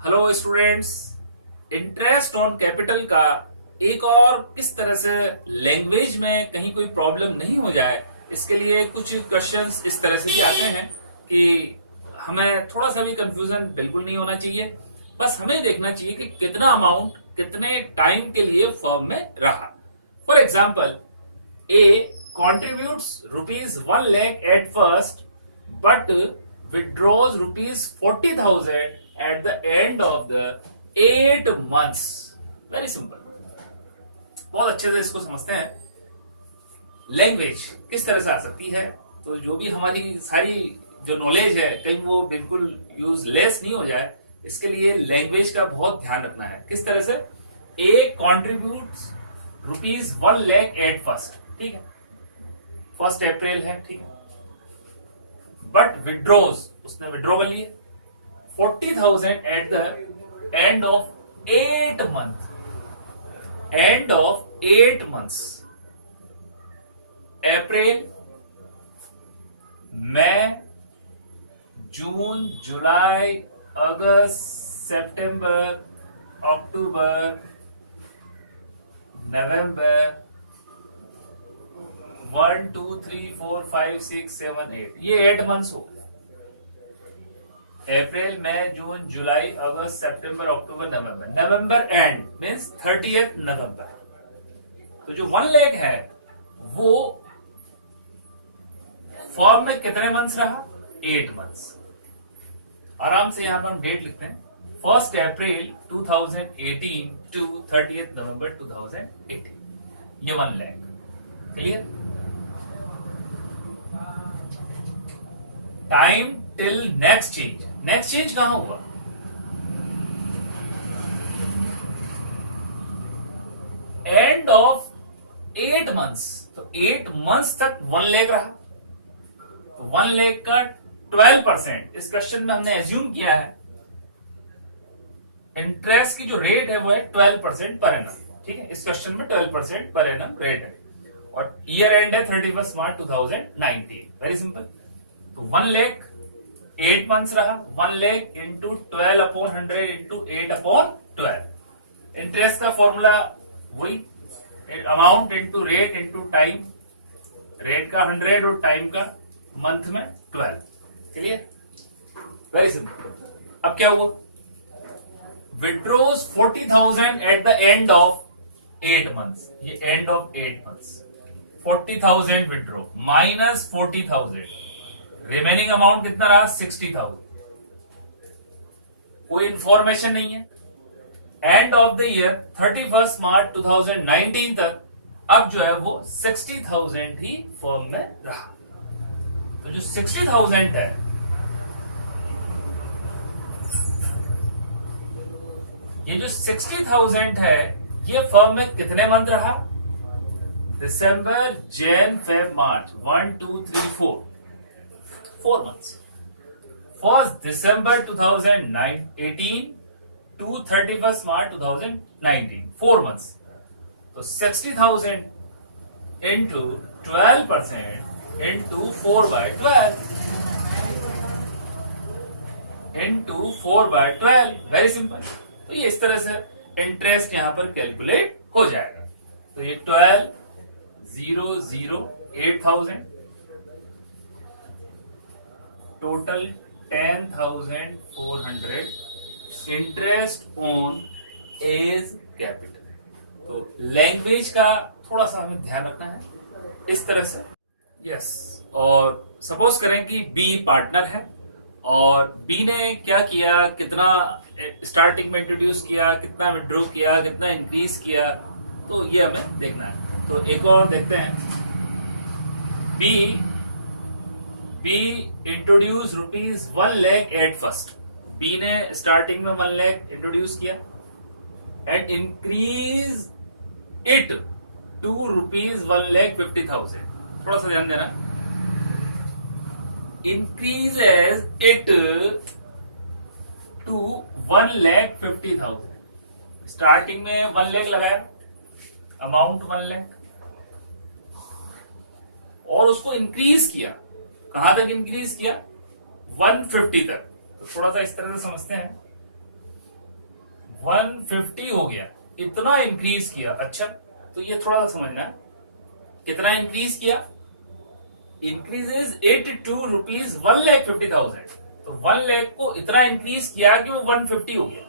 Hello students, interest on capital का एक और किस तरह से लैंग्वेज में कहीं कोई प्रॉब्लम नहीं हो जाए, इसके लिए कुछ क्वेश्चंस इस तरह से भी आते हैं कि हमें थोड़ा सा भी कंफ्यूजन बिल्कुल नहीं होना चाहिए। बस हमें देखना चाहिए कि कितना अमाउंट कितने टाइम के लिए फर्म में रहा। For example, A contributes rupees 1 lakh at first but withdraws rupees 40,000 at the end of the 8 months. Very simple, बहुत अच्छे से इसको समझते हैं। लैंग्वेज किस तरह से आ सकती है, तो जो भी हमारी सारी जो नॉलेज है कहीं वो बिल्कुल यूजलेस नहीं हो जाए, इसके लिए लैंग्वेज का बहुत ध्यान रखना है। किस तरह से, a contribute rupees 1 lakh at first, ठीक है, 1 अप्रैल है, ठीक है, बट विड्रॉज, उसने विड्रॉ कर लिए 40,000 at the end of 8 month, end of 8 months, अप्रैल, मई, जून, जुलाई, अगस्त, सितंबर, अक्टूबर, नवंबर, 1 2 3 4 5 6 7 8, ये 8 मंथ्स हो गए। अप्रैल, मई, जून, जुलाई, अगस्त, सितंबर, अक्टूबर, नवंबर। नवंबर एंड मीन्स 30th नवंबर। तो जो 1 लाख है वो फॉर्म में कितने मंथ्स रहा? 8 मंथ्स। आराम से यहां पर हम डेट लिखते हैं, 1 अप्रैल 2018 टू 30th नवंबर 2018, ये 1 lakh. Clear? Time till next change, next change कहां हुआ? And of 8 months. तो 8 मंथ्स तक 1 लाख रहा। तो 1 लाख का 12%, इस क्वेश्चन में हमने एज्यूम किया है इंटरेस्ट की जो रेट है वो है 12% पर एनम, ठीक है, इस क्वेश्चन में 12% पर एनम रेट है, और ईयर एंड है 31 मार्च 2019। Very simple. तो 1 लाख 8 मंथ्स रहा, 1 lakh into 12 upon 100 into 8 upon 12। Interest का फॉर्मूला वही, amount into rate into time, rate का 100 और टाइम का मंथ में 12। क्लियर? Very simple. अब क्या हुआ? Withdraws 40,000 at the end of 8 months, ये end of 8 months, 40,000 withdraw minus 40,000, remaining amount कितना रहा? 60,000। कोई इंफॉर्मेशन नहीं है। End of the year 31 March 2019 तक अब जो है वो 60,000 ही फर्म में रहा। तो जो 60,000 है, ये जो 60,000 है ये फर्म में कितने मंथ रहा? December, Jan, Feb, March, 1 2 3 4 months. 1 December 2018 to 31 March 2019, 4 months. तो 60,000 into 12% into 4/12 into 4/12, very simple. तो ये इस तरह से इंटरेस्ट यहां पर कैलकुलेट हो जाएगा। तो ये 12 0 0 8,000, total 10,400 interest on as capital. तो लैंग्वेज का थोड़ा सा हमें ध्यान रखना है इस तरह से। यस, और सपोज करें कि बी पार्टनर है और बी ने क्या किया, कितना स्टार्टिंग में इंट्रोड्यूस किया, कितना विड्रॉ किया, कितना इंक्रीज किया, तो ये हमें देखना है। तो एक और देखते हैं, B introduce rupees 1 lakh at first. B ने स्टार्टिंग में 1 लाख इंट्रोड्यूस किया and increase it to rupees 1,50,000। थोड़ा सा ध्यान देना, increases it to 1,50,000। स्टार्टिंग में 1 लाख लगाया, अमाउंट 1 लाख, और उसको इंक्रीज किया। कहां तक इंक्रीज किया? 150 तक। तो थोड़ा सा इस तरह से समझते हैं, 150 हो गया, इतना इंक्रीज किया। अच्छा, तो ये थोड़ा सा समझना है, कितना इंक्रीज किया? Increases it to rupees 1,50,000। तो 1 लाख को इतना इंक्रीज किया कि वो 150 हो गया।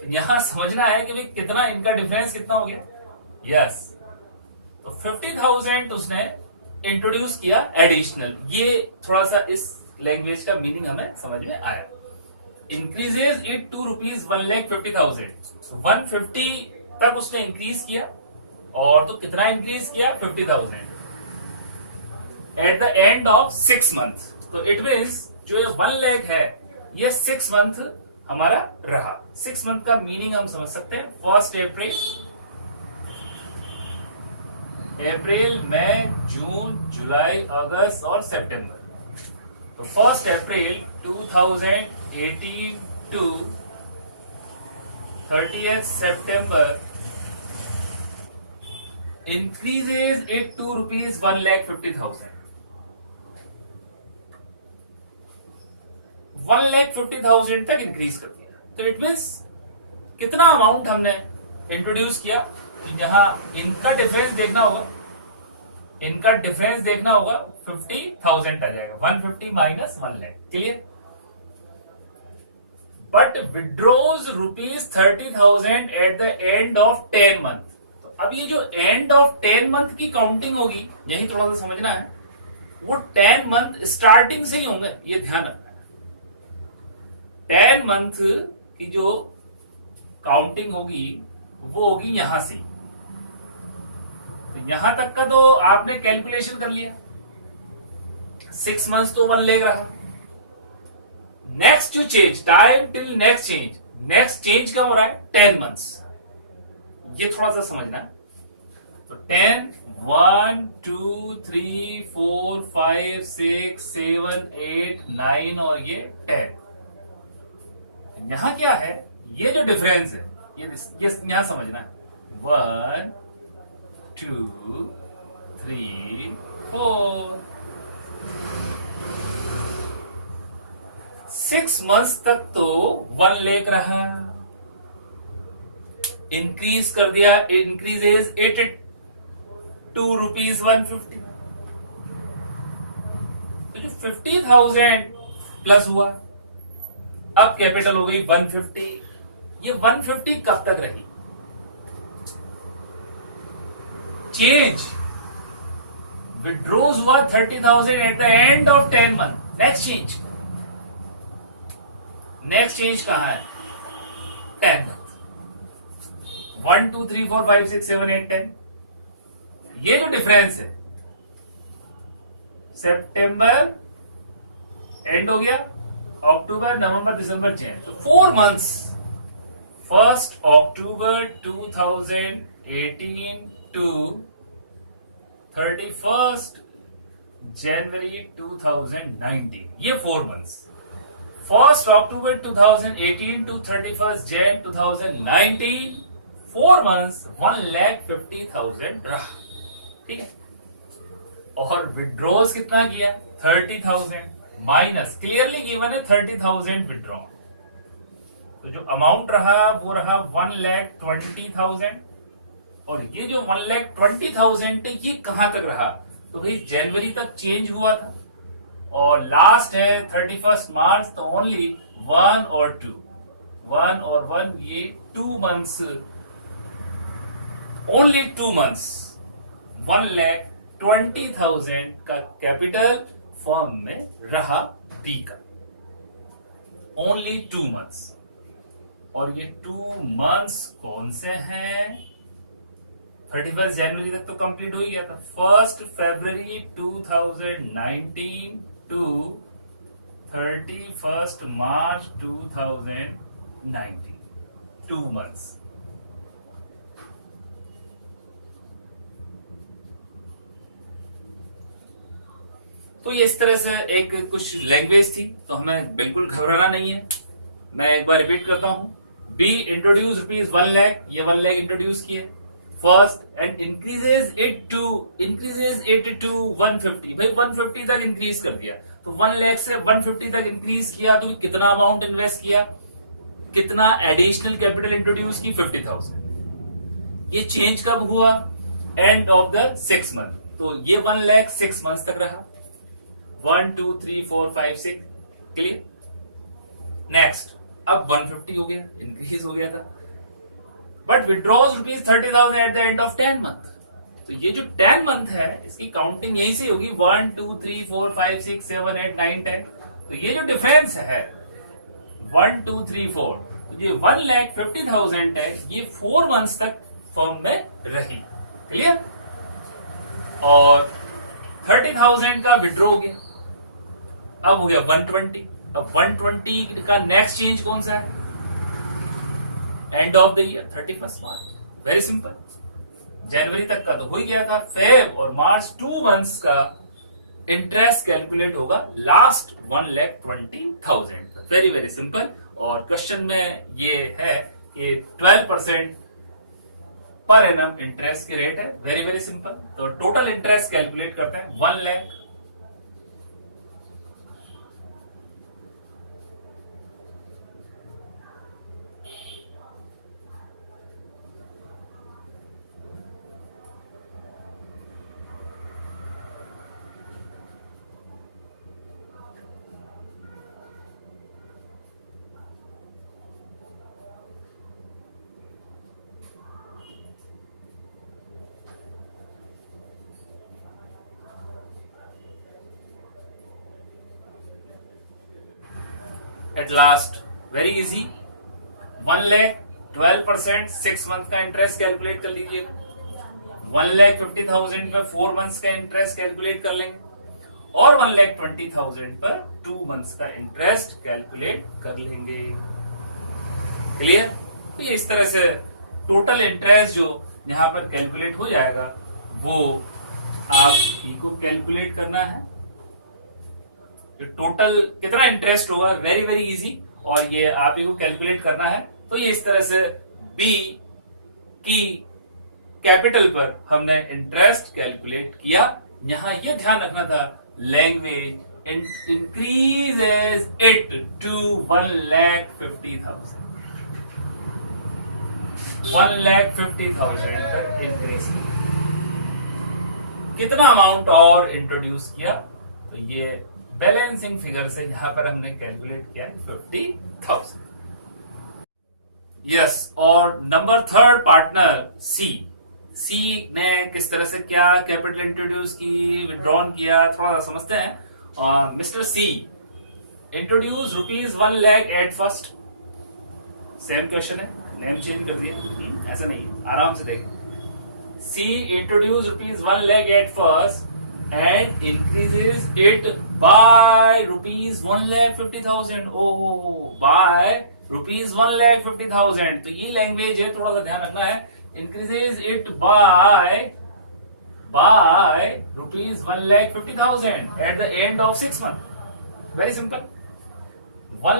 तो यहां समझना है कि भाई कितना इनका डिफरेंस कितना हो गया। यस, तो 50,000 उसने इंट्रोड्यूस किया एडिशनल। ये थोड़ा सा इस लैंग्वेज का मीनिंग हमें समझ में आया। इंक्रीजेज इट टू रुपीज 1,50,000, 150 तक उसने इंक्रीज किया। और तो कितना इंक्रीज किया? 50,000 eight the end of 6 month. तो इट मीन्स जो ये 1 लाख है ये 6 मंथ हमारा रहा। 6 मंथ का मीनिंग हम समझ सकते हैं। 1 अप्रैल, मई, जून, जुलाई, अगस्त और सितंबर। तो 1 अप्रैल 2018 to 30th September increases it to rupees 1,50,000। 1,50,000 तक इंक्रीज कर दिया। तो इट मीन्स कितना अमाउंट हमने इंट्रोड्यूस किया। तो यहां इनका डिफरेंस देखना होगा, इनका डिफरेंस देखना होगा। 50,000 आ जाएगा, 150 minus 1 lakh. Clear? But withdraws rupees 30,000 at the end of 10 month. तो अब ये जो एंड ऑफ 10 मंथ की काउंटिंग होगी, यही थोड़ा सा समझना है। वो 10 मंथ स्टार्टिंग से ही होंगे, ये ध्यान रखना है। 10 मंथ की जो काउंटिंग होगी वो होगी यहां से। तो यहां तक का तो आपने कैलकुलेशन कर लिया। 6 मंथ तो 1 लाख रहा। नेक्स्ट जो change, time till next change, next change कब हो रहा है? 10 मंथ्स। ये थोड़ा सा समझना है। तो 10, 1, 2, 3, 4, 5, 6, 7, 8, 9 और ये 10। यहां क्या है? ये जो डिफरेंस है ये यहां समझना है। 1, 2, 3, 4। 6 मंथ्स तक तो 1 लाख रहा। इंक्रीज कर दिया, इंक्रीजेज इट टू रुपीज 150। तो जो 50,000 प्लस हुआ, अब कैपिटल हो गई 150। ये 150 कब तक रही? चेंज विड्रोज हुआ 30,000 at the end of 10 month. Next change, next change कहां है? 10 मंथ। 1, 2, 3, 4, 5, 6, 7, 8, 10। ये जो डिफरेंस है, सितंबर एंड हो गया, अक्टूबर, नवंबर, दिसंबर चेंज। तो 4 मंथ्स। 1 अक्टूबर 2018 टू 31 जनवरी 2019, ये 4 मंथ्स। 1 अक्टूबर 2018 टू 31 जैन 2019, 4 मंथ्स, 1,50,000 रहा। ठीक है? और विड्रॉज कितना किया? 30,000 माइनस, क्लियरली गिवन है 30,000 विड्रॉ। तो जो अमाउंट रहा वो रहा 1,20,000। और ये जो 1,20,000 है ये कहां तक रहा? तो भाई जनवरी तक चेंज हुआ था और लास्ट है 31 मार्च। तो ओनली 1 और 2, 1 और 1, ये 2 मंथ्स, ओनली 2 मंथ्स 1,20,000 का कैपिटल फॉर्म में रहा बी का। Only 2 months. और ये 2 मंथ्स कौन से हैं? 31 जनवरी तक तो कंप्लीट हो ही गया था। 1 फरवरी 2019 टू 31 मार्च 2019, 2 मंथ्स। तो ये इस तरह से एक कुछ लैंग्वेज थी। तो हमें बिल्कुल घबराना नहीं है। मैं एक बार रिपीट करता हूं। बी इंट्रोड्यूस रुपीज 1 लाख, ये 1 लाख इंट्रोड्यूस किए first, and increases it to 150। भाई 150 तक इंक्रीज कर दिया। तो 1 लाख से 150 तक इंक्रीज किया तो कितना अमाउंट इन्वेस्ट किया? कितना एडिशनल कैपिटल इंट्रोड्यूस की 50,000। ये चेंज कब हुआ? And of the 6 month. तो ये 1 लाख 6 मंथ तक रहा। 1 2 3 4 5 6 क्लियर। नेक्स्ट अब 150 हो गया, इंक्रीज हो गया था, but withdraws ₹30,000 at the end of 10 month. तो ये जो 10 मंथ है इसकी काउंटिंग यहीं से होगी 1 2 3 4 5 6 7 8 9 10। तो ये जो डिफरेंस है 1 2 3 4, तो ये 1,50,000 है, ये 4 मंथ्स तक फर्म में रही। क्लियर। और 30,000 का विड्रॉ हो गया, अब हो गया 120। अब 120 का नेक्स्ट चेंज कौन सा है? End of the year 31 March. Very simple. जनवरी तक का तो हो ही गया था, फेब और मार्च 2 मंथ्स का इंटरेस्ट कैलकुलेट होगा लास्ट 1,20,000। वेरी वेरी सिंपल। और क्वेश्चन में ये है कि 12% पर एनम इंटरेस्ट की रेट है। Very very simple. तो टोटल इंटरेस्ट कैलकुलेट करते हैं 1 lakh. At last very easy, 1 lakh 12% 6 month का इंटरेस्ट कैलकुलेट कर लीजिए। 1,50,000 पर 4 मंथ्स का इंटरेस्ट कैलकुलेट कर लेंगे और 1,20,000 पर 2 मंथ्स का इंटरेस्ट कैलकुलेट कर लेंगे। क्लियर। तो ये इस तरह से टोटल इंटरेस्ट जो यहां पर कैलकुलेट हो जाएगा वो आप ही को कैलकुलेट करना है। टोटल कितना इंटरेस्ट होगा, वेरी वेरी इजी, और ये आप ही को कैलकुलेट करना है। तो ये इस तरह से बी की कैपिटल पर हमने इंटरेस्ट कैलकुलेट किया। यहां ये ध्यान रखना था, लैंग्वेज इंक्रीजेस इट टू 1,50,000। 1,50,000 तक इंक्रीज कितना अमाउंट और इंट्रोड्यूस किया, तो ये बैलेंसिंग फिगर से यहां पर हमने कैलकुलेट किया 50,000। यस। और नंबर थर्ड पार्टनर सी ने किस तरह से क्या कैपिटल इंट्रोड्यूस की, विड्रॉन किया, थोड़ा सा समझते हैं। Mister C introduce ₹1 lakh at first. Same question है, नेम चेंज कर दिया, ऐसा नहीं, आराम से देख। C introduce ₹1 lakh at first and increases it by ₹1,50,000। Oh, by ₹1,50,000। तो ये लैंग्वेज है, थोड़ा सा ध्यान रखना है। increases it by ₹1,50,000 at the end of 6 months। very simple। 1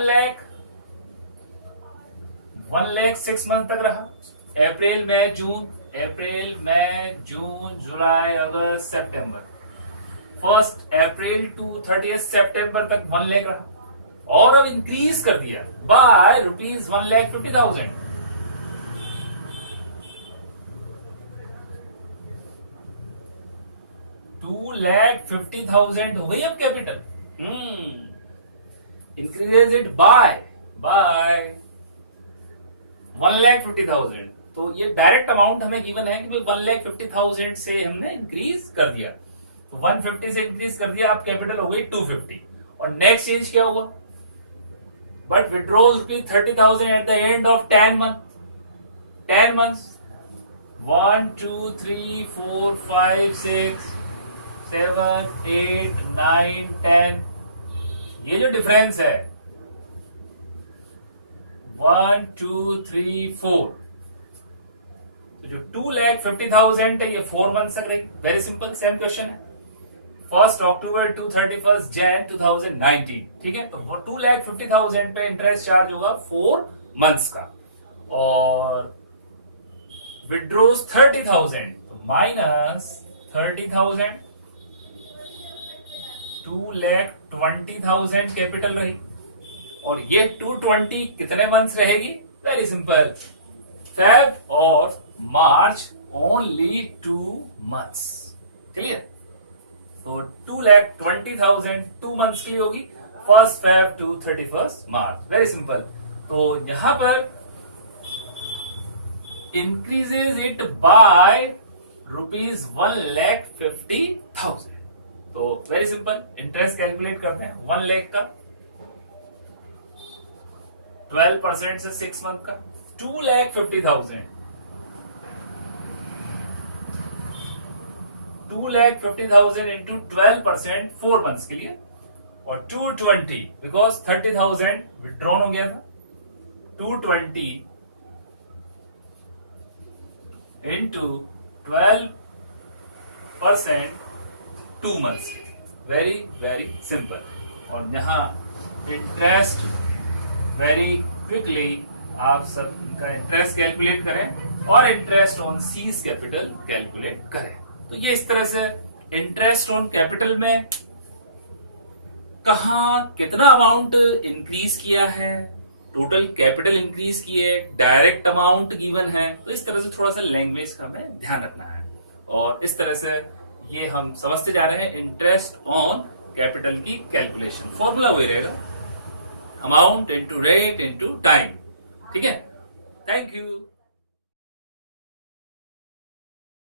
lakh 6 month तक रहा। अप्रैल मई जून जुलाई अगस्त सितंबर। 1 अप्रैल टू 30 सितंबर तक 1 लाख रहा और अब इंक्रीज कर दिया बाय ₹1,50,000। 2,50,000 हो गई अब कैपिटल। Increases it by 1,50,000। तो ये डायरेक्ट अमाउंट हमें गिवन है कि 1,50,000 से हमने इंक्रीज कर दिया। तो 150 से इंक्रीज कर दिया, अब कैपिटल हो गई 250। और नेक्स्ट चेंज क्या हुआ? But withdraws ₹30,000 at the end of 10 months। 1 2 3 4 5 6 7 8 9 10। ये जो डिफरेंस है 1 2 3 4, तो जो 2,50,000 है ये 4 मंथ तक रही। वेरी सिंपल, सेम क्वेश्चन है। 1 अक्टूबर टू 31 Jan 2019। ठीक है। तो 2,50,000 पे इंटरेस्ट चार्ज होगा 4 मंथ्स का, और विड्रोज 30,000 माइनस 30,000, 2,20,000 कैपिटल रही। और ये 220 कितने मंथ्स रहेगी? वेरी सिंपल, फेब और मार्च ओनली 2 मंथ्स। क्लियर? तो 2,20,000 2 मंथ्स की होगी, 1 Feb to 31 March. Very simple. तो यहां पर इंक्रीजेज इट बाय ₹1,50,000। तो वेरी सिंपल, इंटरेस्ट कैलकुलेट करते हैं। 1 लाख का 12% से 6 मंथ का 2,50,000, 2,50,000 इंटू 12% 4 मंथ्स के लिए, और 220 बिकॉज 30,000 विड्रॉन हो गया था, 220 इंटू 12% 2 मंथ्स के लिए। वेरी वेरी सिंपल। और यहां इंटरेस्ट वेरी क्विकली आप सब इनका इंटरेस्ट कैलकुलेट करें और interest on seize capital calculate करें। तो ये इस तरह से इंटरेस्ट ऑन कैपिटल में कहां कितना अमाउंट इंक्रीज किया है, टोटल कैपिटल इंक्रीज किए, डायरेक्ट अमाउंट गिवन है, तो इस तरह से थोड़ा सा लैंग्वेज का हमें ध्यान रखना है। और इस तरह से ये हम समझते जा रहे हैं इंटरेस्ट ऑन कैपिटल की कैलकुलेशन। फॉर्मूला वही रहेगा, amount into rate into time. ठीक है, थैंक यू।